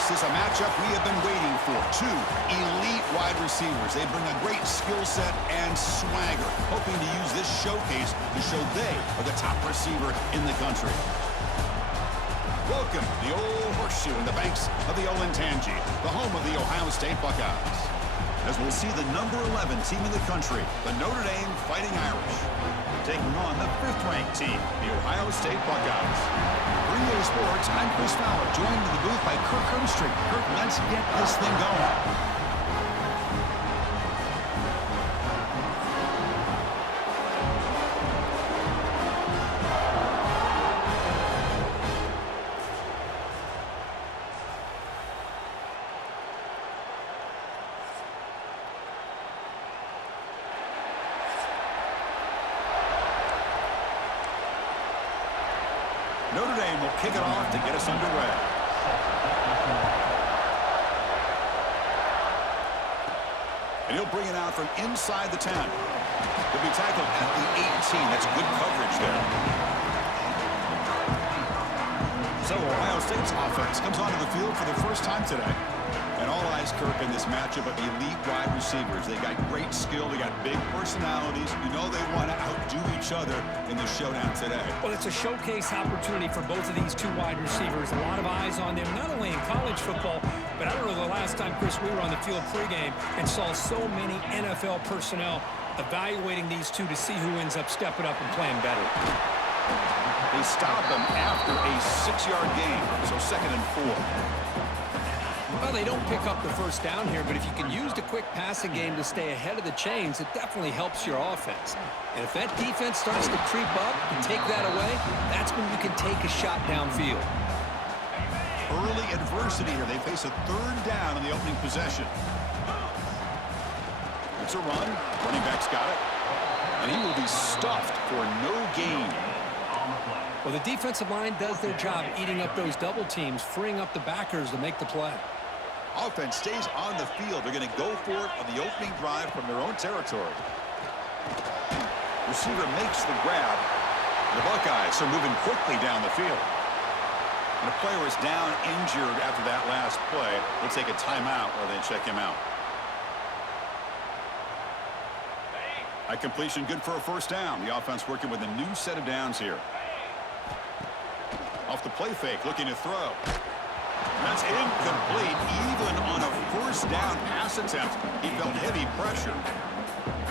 This is a matchup we have been waiting for. Two elite wide receivers. They bring a great skill set and swagger, hoping to use this showcase to show they are the top receiver in the country. Welcome to the old horseshoe in the banks of the Olentangy, the home of the Ohio State Buckeyes. As we'll see the number 11 team in the country, the Notre Dame Fighting Irish, taking on the 5th-ranked team, the Ohio State Buckeyes. For EA Sports, I'm Chris Fowler, joined in the booth by Kirk Hermstreet. Kirk, let's get this thing going. Notre Dame will kick it off to get us underway. And he'll bring it out from inside the 10. He'll be tackled at the 18. That's good coverage there. So Ohio State's offense comes onto the field for the first time today. And all eyes, Kirk, in this matchup of elite wide receivers. They got great skill. They got big personalities. You know they want to outdo each other in the showdown today. Well, it's a showcase opportunity for both of these two wide receivers. A lot of eyes on them, not only in college football, but I don't know the last time, Chris, we were on the field pregame and saw so many NFL personnel evaluating these two to see who ends up stepping up and playing better. They stop them after a 6-yard gain, so 2nd and 4. Well, they don't pick up the first down here, but if you can use the quick passing game to stay ahead of the chains, it definitely helps your offense. And if that defense starts to creep up and take that away, that's when you can take a shot downfield. Early adversity here. They face a 3rd down on the opening possession. It's a run. Running back's got it. And he will be stuffed for no gain. Well, the defensive line does their job eating up those double teams, freeing up the backers to make the play. Offense stays on the field. They're going to go for it on the opening drive from their own territory. Receiver makes the grab. The Buckeyes are moving quickly down the field. And a player is down injured after that last play. We'll take a timeout while they check him out. At completion, good for a first down. The offense working with a new set of downs here. Off the play fake, looking to throw. That's incomplete. Even on a first down pass attempt, he felt heavy pressure.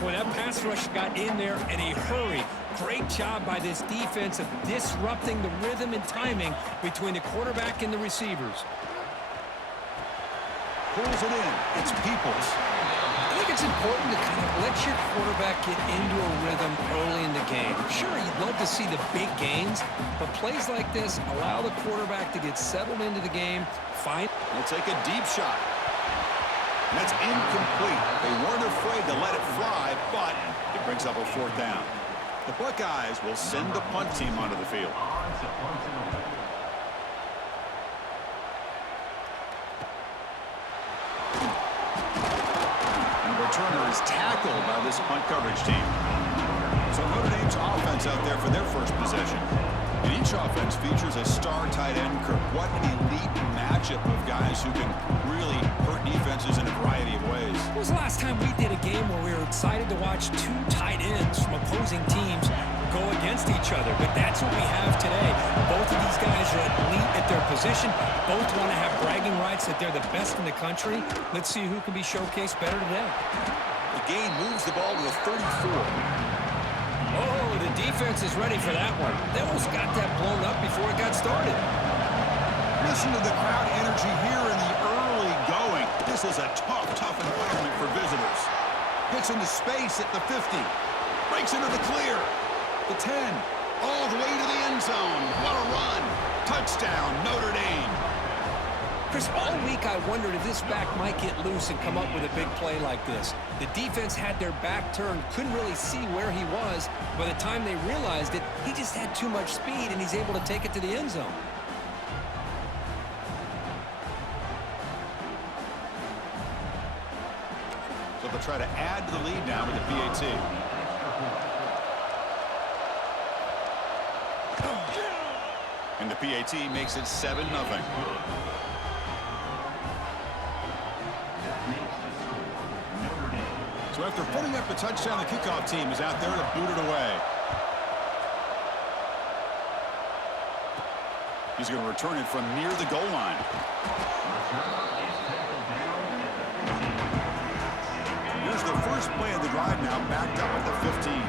Well, that pass rush got in there in a hurry. Great job by this defense of disrupting the rhythm and timing between the quarterback and the receivers. Pulls it in. It's Peoples. I think it's important to kind of let your quarterback get into a rhythm early in the game. Sure, you'd love to see the big gains, but plays like this allow the quarterback to get settled into the game. They'll take a deep shot. And that's incomplete. They weren't afraid to let it fly, but it brings up a 4th down. The Buckeyes will send the punt team onto the field. Returner is tackled by this punt coverage team. So Notre Dame's offense out there for their first possession. And each offense features a star tight end, Kirk. What an elite matchup of guys who can really hurt defenses in a variety of ways. When was the last time we did a game where we were excited to watch 2 tight ends from opposing teams go against each other? But that's what we have today. Both of these guys are elite at their position. Both want to have bragging rights that they're the best in the country. Let's see who can be showcased better today. The gain moves the ball to the 34. Oh, the defense is ready for that one. They almost got that blown up before it got started. Listen to the crowd energy here in the early going. This is a tough environment for visitors. Gets into space at the 50. Breaks into the clear. The 10. All the way to the end zone. What a run. Touchdown, Notre Dame. Chris, all week I wondered if this back might get loose and come up with a big play like this. The defense had their back turned, couldn't really see where he was. By the time they realized it, he just had too much speed, and he's able to take it to the end zone. So they'll try to add to the lead now with the PAT. And the PAT makes it 7-0. So after putting up the touchdown, the kickoff team is out there to boot it away. He's going to return it from near the goal line. Here's the first play of the drive now, backed up at the 15.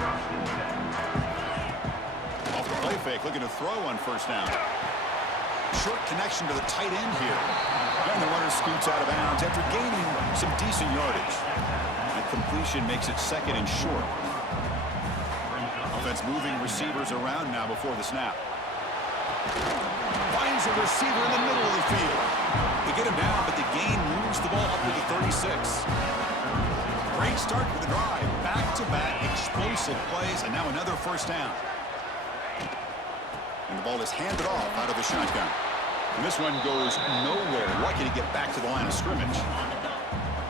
Off the play fake, looking to throw on first down. Short connection to the tight end here. And the runner scoots out of bounds after gaining some decent yardage. And completion makes it second and short. Offense moving receivers around now before the snap. Finds a receiver in the middle of the field. They get him down, but the gain moves the ball up to the 36. Great start for the drive. Back-to-back explosive plays, and now another first down. And the ball is handed off out of the shotgun. And this one goes nowhere. Lucky to get back to the line of scrimmage.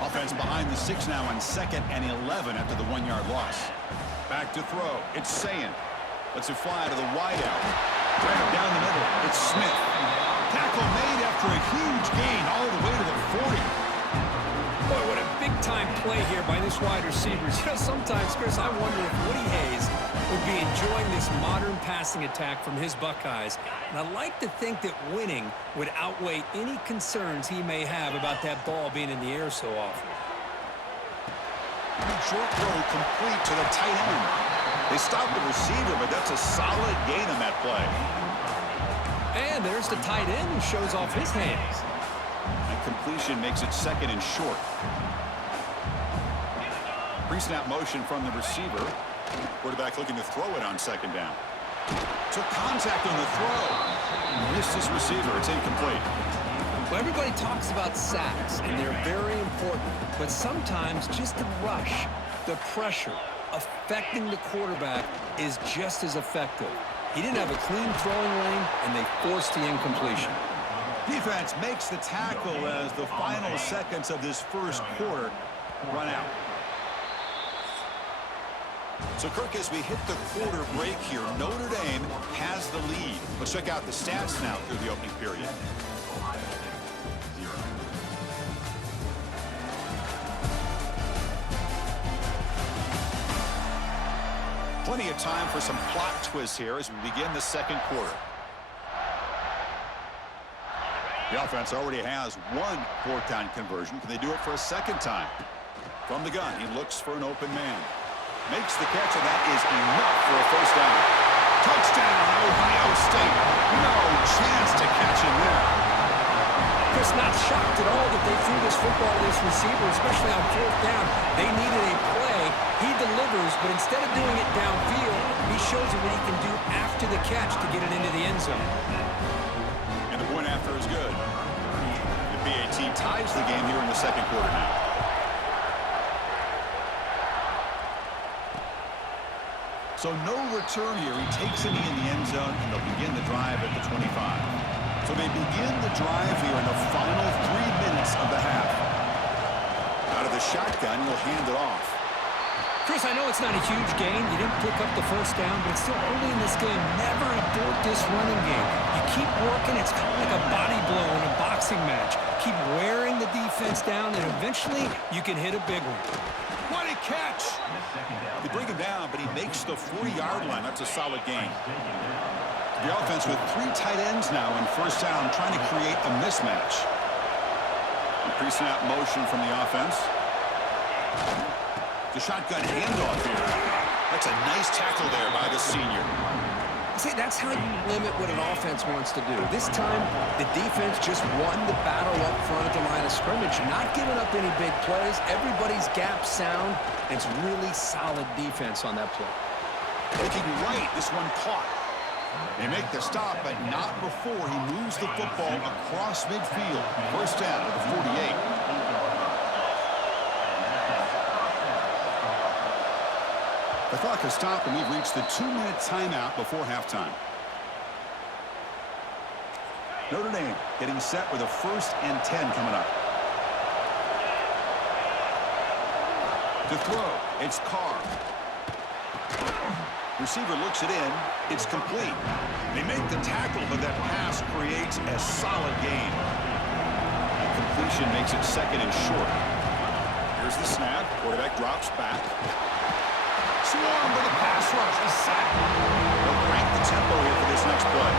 Offense behind the 6 now on 2nd and 11 after the 1-yard loss. Back to throw. It's Sayin. Lets it fly to the wideout. Right down the middle. It's Smith. Tackle made after a huge gain all the way to the 40. Boy, what a big-time play here by this wide receiver. You know, sometimes, Chris, I wonder if Woody Hayes would be enjoying this modern passing attack from his Buckeyes. And I like to think that winning would outweigh any concerns he may have about that ball being in the air so often. Short throw complete to the tight end. They stopped the receiver, but that's a solid gain on that play. And there's the tight end who shows off his hands. And completion makes it second and short. Pre-snap motion from the receiver. Quarterback looking to throw it on second down. Took contact on the throw. Missed his receiver. It's incomplete. Well, everybody talks about sacks, and they're very important. But sometimes just the rush, the pressure, affecting the quarterback is just as effective. He didn't have a clean throwing lane, and they forced the incompletion. Defense makes the tackle as the final seconds of this first quarter run out. So, Kirk, as we hit the quarter break here, Notre Dame has the lead. Let's check out the stats now through the opening period. Plenty of time for some plot twists here as we begin the second quarter. The offense already has one fourth down conversion. Can they do it for a second time? From the gun, he looks for an open man. Makes the catch, and that is enough for a first down. Touchdown, Ohio State. No chance to catch him there. Chris, not shocked at all that they threw this football to this receiver, especially on fourth down. They needed a play. He delivers, but instead of doing it downfield, he shows you what he can do after the catch to get it into the end zone. And the point after is good. The BAT ties the game here in the second quarter now. So no return here. He takes it in the end zone, and they'll begin the drive at the 25. So they begin the drive here in the final 3 minutes of the half. Out of the shotgun, he'll hand it off. Chris, I know it's not a huge gain. You didn't pick up the first down, but it's still early in this game. Never abort this running game. You keep working. It's kind of like a body blow in a boxing match. Keep wearing the defense down, and eventually you can hit a big one. What a catch! They bring him down, but he makes the 40-yard line. That's a solid gain. The offense with 3 tight ends now in first down, trying to create a mismatch. Pre-snap motion from the offense. The shotgun handoff here. That's a nice tackle there by the senior. See, that's how you limit what an offense wants to do. This time, the defense just won the battle up front at the line of scrimmage, not giving up any big plays. Everybody's gap sound. It's really solid defense on that play. Looking right, this one caught. They make the stop, but not before he moves the football across midfield. First down at the 48. The clock has stopped, and we've reached the 2-minute timeout before halftime. Notre Dame getting set with a 1st and 10 coming up. To throw, it's Carr. Receiver looks it in. It's complete. They make the tackle, but that pass creates a solid gain. And completion makes it second and short. Here's the snap. Quarterback drops back. Swarmed with a pass rush. A sack. They'll crank the tempo here for this next play.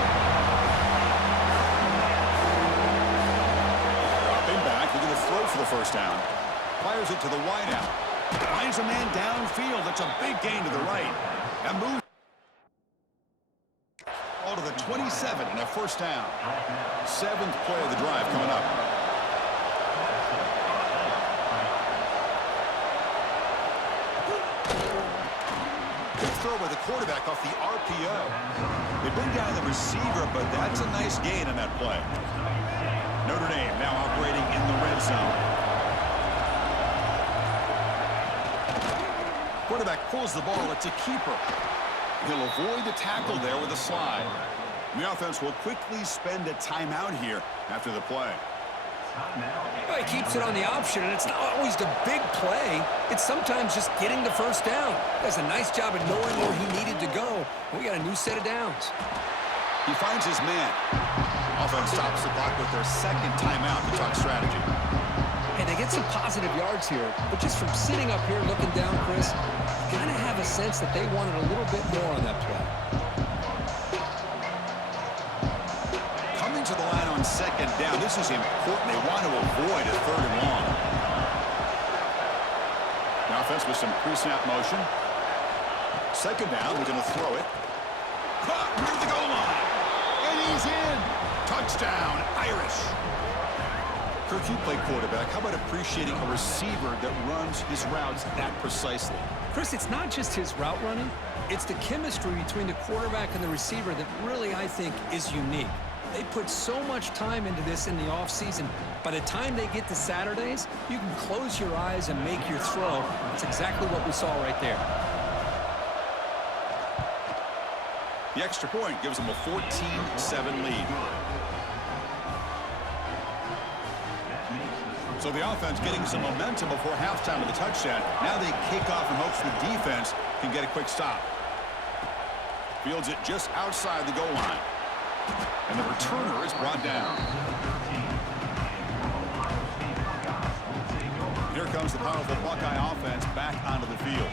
Dropping back. Looking to throw for the first down. Fires it to the wideout. Finds a man downfield. That's a big gain to the right. And moves all to the 27 and a first down. 7th play of the drive coming up. Good throw by the quarterback off the RPO. They bring down the receiver, but that's a nice gain in that play. Notre Dame now operating in the red zone. Quarterback pulls the ball. It's a keeper. He'll avoid the tackle there with a slide. The offense will quickly spend a timeout here after the play. Well, he keeps it on the option, and it's not always the big play. It's sometimes just getting the first down. Does a nice job of knowing where he needed to go. We got a new set of downs. He finds his man. Offense stops the clock with their second timeout to talk strategy. And they get some positive yards here, but just from sitting up here looking down, Chris, you kind of have a sense that they wanted a little bit more on that play. Coming to the line on second down, this is important. They want to avoid a 3rd and long. The offense with some pre-snap motion. Second down, they're going to throw it. Caught near the goal line. And he's in. Touchdown, Irish. Kirk, you play quarterback. How about appreciating a receiver that runs his routes that precisely? Chris, it's not just his route running. It's the chemistry between the quarterback and the receiver that really, I think, is unique. They put so much time into this in the offseason. By the time they get to Saturdays, you can close your eyes and make your throw. That's exactly what we saw right there. The extra point gives them a 14-7 lead. So the offense getting some momentum before halftime with a touchdown. Now they kick off in hopes the defense can get a quick stop. Fields it just outside the goal line. And the returner is brought down. Here comes the powerful Buckeye offense back onto the field.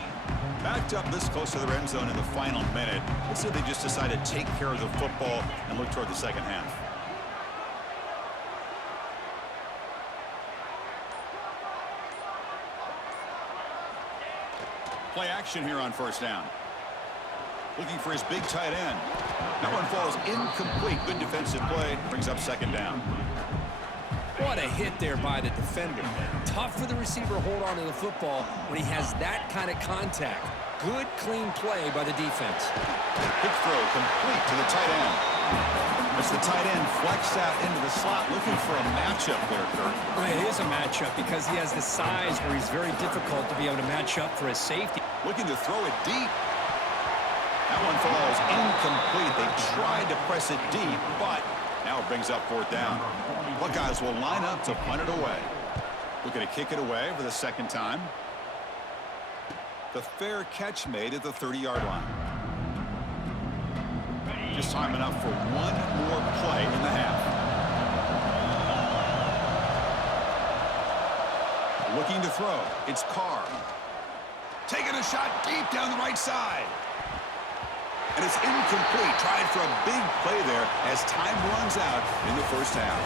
Backed up this close to the end zone in the final minute. Let's see if they just decide to take care of the football and look toward the second half. Play action here on first down. Looking for his big tight end. That one falls incomplete. Good defensive play. Brings up second down. What a hit there by the defender. Tough for the receiver to hold on to the football when he has that kind of contact. Good, clean play by the defense. Quick throw complete to the tight end. As the tight end flexed out into the slot, looking for a matchup there, Kurt. Well, it is a matchup because he has the size where he's very difficult to be able to match up for his safety. Looking to throw it deep. That one falls incomplete. They tried to press it deep, but now it brings up 4th down. Buckeyes will line up to punt it away. Looking to kick it away for the second time. The fair catch made at the 30-yard line. Just time enough for one more play in the half. Looking to throw. It's Carr. Taking a shot deep down the right side. And it's incomplete. Tried for a big play there as time runs out in the first half.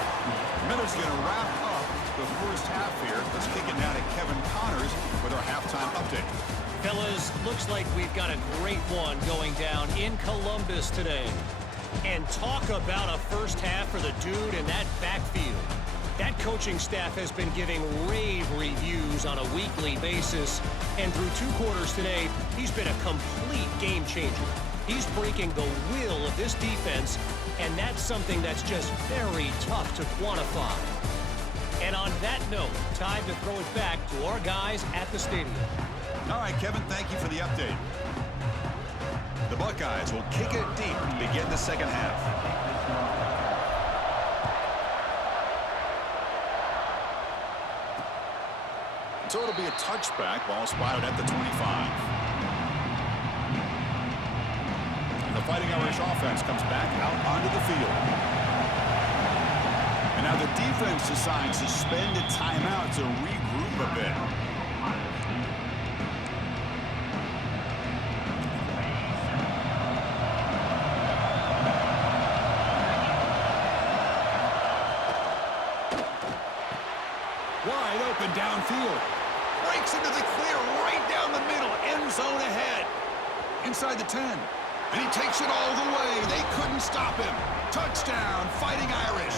Miller's going to wrap up the first half here. Let's kick it now to Kevin Connors with our halftime update. Fellas, looks like we've got a great one going down in Columbus today. And talk about a first half for the dude in that backfield. That coaching staff has been giving rave reviews on a weekly basis. And through 2 quarters today, he's been a complete game changer. He's breaking the will of this defense, and that's something that's just very tough to quantify. And on that note, time to throw it back to our guys at the stadium. All right, Kevin, thank you for the update. The Buckeyes will kick it deep to begin the second half. So it'll be a touchback. Ball spotted at the 25. And the Fighting Irish offense comes back out onto the field. And now the defense decides to spend a timeout to regroup a bit. wide open downfield. Breaks into the clear right down the middle. End zone ahead. Inside the 10. And he takes it all the way. They couldn't stop him. Touchdown, Fighting Irish.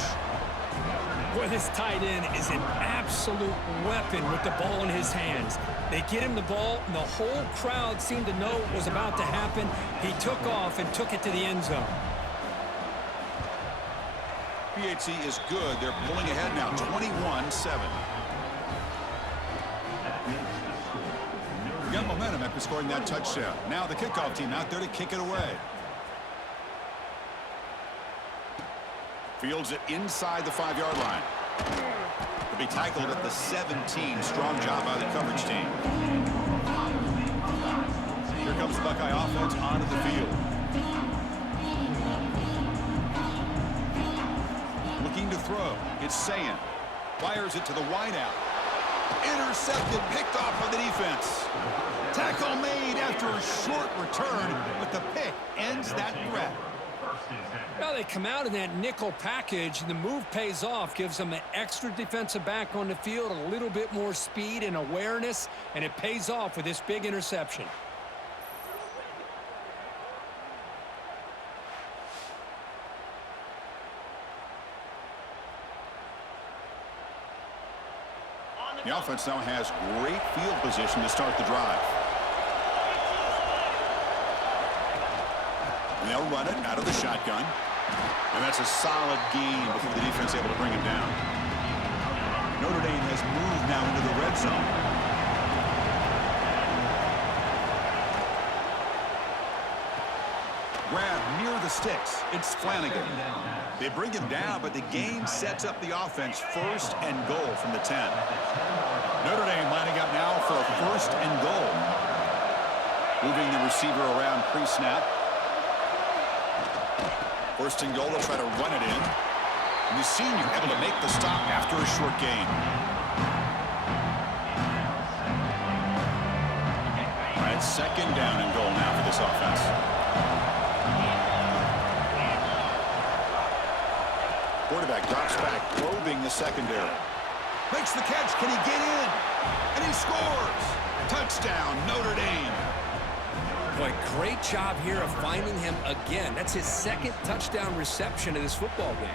Boy, this tight end is an absolute weapon with the ball in his hands. They get him the ball, and the whole crowd seemed to know what was about to happen. He took off and took it to the end zone. PHC is good. They're pulling ahead now, 21-7. Got momentum after scoring that touchdown. Now the kickoff team out there to kick it away. Fields it inside the 5-yard line. To be tackled at the 17. Strong job by the coverage team. Here comes the Buckeye offense onto the field. Looking to throw. It's Sayin. Fires it to the wideout. Intercepted, picked off by the defense. Tackle made after a short return, but the pick ends that threat. Well, they come out in that nickel package, and the move pays off, gives them an extra defensive back on the field, a little bit more speed and awareness, and it pays off with this big interception. The offense now has great field position to start the drive. And they'll run it out of the shotgun. And that's a solid gain before the defense able to bring him down. Notre Dame has moved now into the red zone. Grab near the sticks. It's Flanagan. They bring him down, but the game sets up the offense. First and goal from the 10. Notre Dame lining up now for a first and goal. Moving the receiver around pre-snap. First and goal, they'll try to run it in. And the senior able to make the stop after a short gain. All right, second down and goal now for this offense. Quarterback drops back, probing the secondary. Makes the catch. Can he get in? And he scores. Touchdown, Notre Dame. Boy, great job here of finding him again. That's his second touchdown reception of this football game.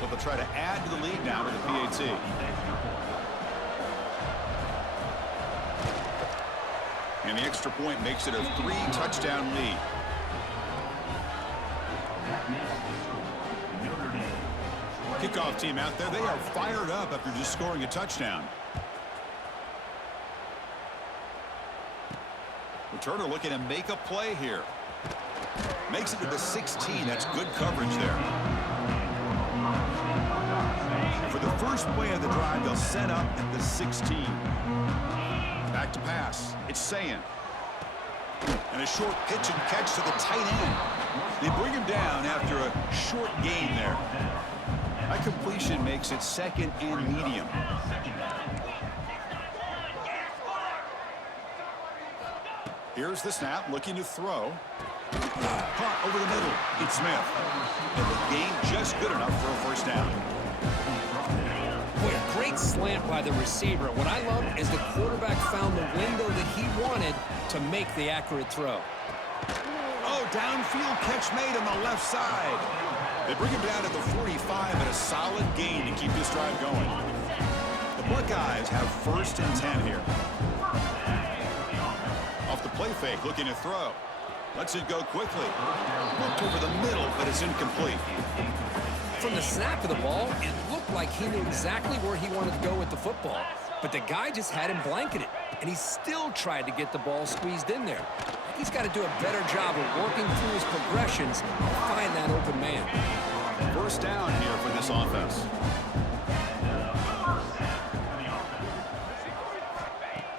So they'll try to add to the lead now with the PAT. And the extra point makes it a 3-touchdown lead. Kickoff team out there. They are fired up after just scoring a touchdown. Returner looking to make a play here. Makes it to the 16. That's good coverage there. For the first play of the drive, they'll set up at the 16. Back to pass. It's Sayin. And a short pitch and catch to the tight end. They bring him down after a short gain there. That completion makes it second and medium. Here's the snap, looking to throw. Caught over the middle. It's Smith. And the gain just good enough for a first down. Boy, a great slant by the receiver. What I love is the quarterback found the window that he wanted to make the accurate throw. Oh, downfield catch made on the left side. They bring him down at the 45 and a solid gain to keep this drive going. The Buckeyes have first and 10 here. Off the play fake, looking to throw. Lets it go quickly. Looked over the middle, but it's incomplete. From the snap of the ball, it looked like he knew exactly where he wanted to go with the football. But the guy just had him blanketed, and he still tried to get the ball squeezed in there. He's got to do a better job of working through his progressions to find that open man. First down here for this offense.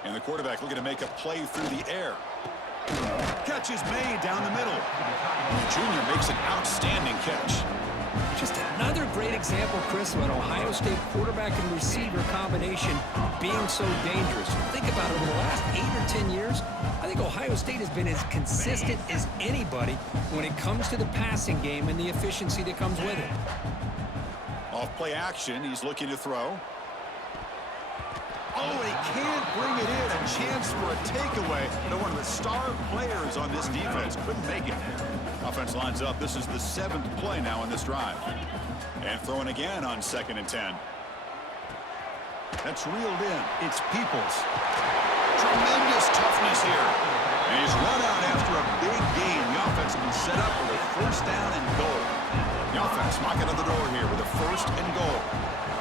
And the quarterback looking to make a play through the air. Catch is made down the middle. The junior makes an outstanding catch. Just another great example, Chris, of an Ohio State quarterback and receiver combination being so dangerous. Think about it, over the last 8 or 10 years, I think think Ohio State has been as consistent as anybody when it comes to the passing game and the efficiency that comes with it. Off play action, he's looking to throw. Oh, and he can't bring it in. A chance for a takeaway. But one of the star players on this defense couldn't make it. Offense lines up. This is the 7th play now in this drive. And throwing again on 2nd and 10. That's reeled in. It's Peoples. Tremendous toughness here. And he's run out after a big gain. The offense has been set up with a 1st down and goal. The offense knocking on the door here with a 1st and goal.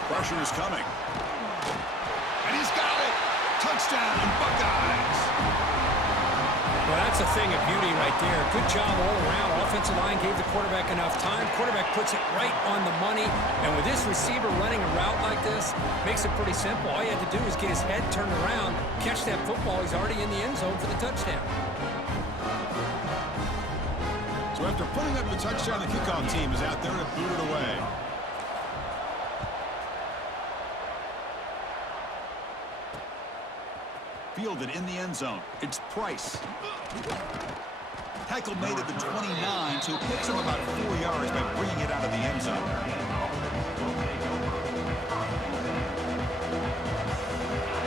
Pressure is coming. And he's got it. Touchdown, Buckeyes. Well, that's a thing of beauty right there. Good job all around. Offensive line gave the quarterback enough time. Quarterback puts it right on the money. And with this receiver running a route like this, makes it pretty simple. All you had to do is get his head turned around, catch that football. He's already in the end zone for the touchdown. So after putting up the touchdown, the kickoff team is out there to boot it away. Fielded in the end zone. It's Price. Tackle made at the 29, so picks him about 4 yards by bringing it out of the end zone.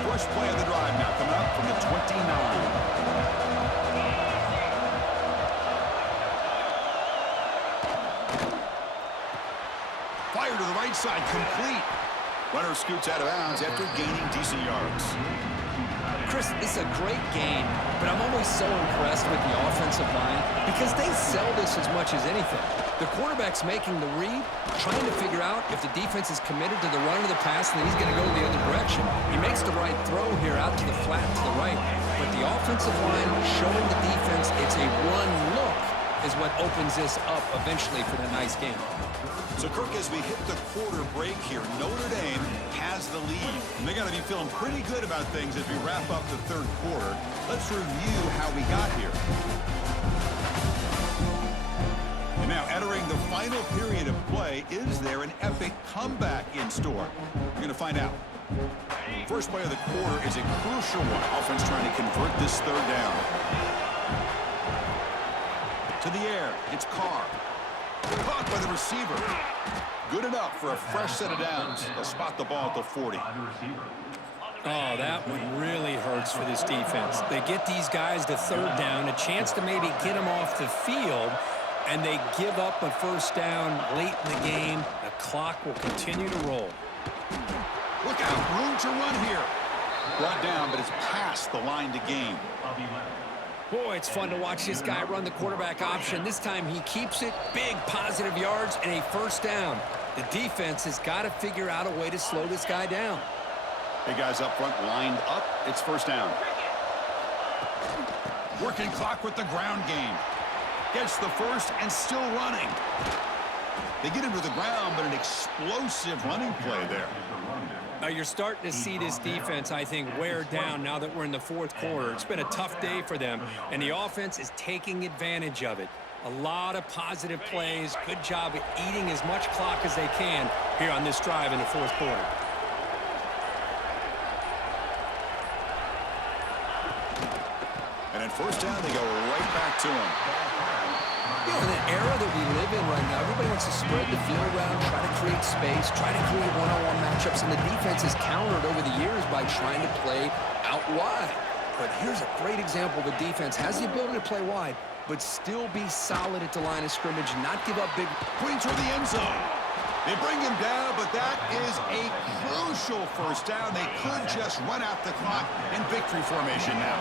First play of the drive now coming up from the 29. Fire to the right side, complete. Runner scoots out of bounds after gaining decent yards. Chris, this is a great game, but I'm always so impressed with the offensive line because they sell this as much as anything. The quarterback's making the read, trying to figure out if the defense is committed to the run or the pass, and then he's going to go the other direction. He makes the right throw here out to the flat to the right, but the offensive line showing the defense it's a run look is what opens this up eventually for the nice game. So, Kirk, as we hit the quarter break here, Notre Dame has the lead. And they got to be feeling pretty good about things as we wrap up the 3rd quarter. Let's review how we got here. And now, entering the final period of play, is there an epic comeback in store? We're going to find out. First play of the quarter is a crucial one. Offense trying to convert this 3rd down. To the air, it's Carr. Caught by the receiver. Good enough for a fresh set of downs. They'll spot the ball at the 40. Oh, that one really hurts for this defense. They get these guys to 3rd down, a chance to maybe get them off the field, and they give up a 1st down late in the game. The clock will continue to roll. Look out, room to run here. Brought down, but it's past the line to gain. Boy, it's fun to watch this guy run the quarterback option. This time he keeps it, big positive yards, and a 1st down. The defense has got to figure out a way to slow this guy down. Hey, guys up front lined up. It's 1st down. Working clock with the ground game. Gets the 1st and still running. They get him to the ground, but an explosive running play there. You're starting to see this defense, I think, wear down now that we're in the 4th quarter. It's been a tough day for them, and the offense is taking advantage of it. A lot of positive plays. Good job at eating as much clock as they can here on this drive in the 4th quarter. And at 1st down, they go right back to him. You know, in the era that we live in right now, everybody wants to spread the field around, try to create space, try to create one-on-one matchups, and the defense has countered over the years by trying to play out wide. But here's a great example. The defense has the ability to play wide, but still be solid at the line of scrimmage, not give up big Points for the end zone. They bring him down, but that is a crucial 1st down. They could just run out the clock in victory formation now.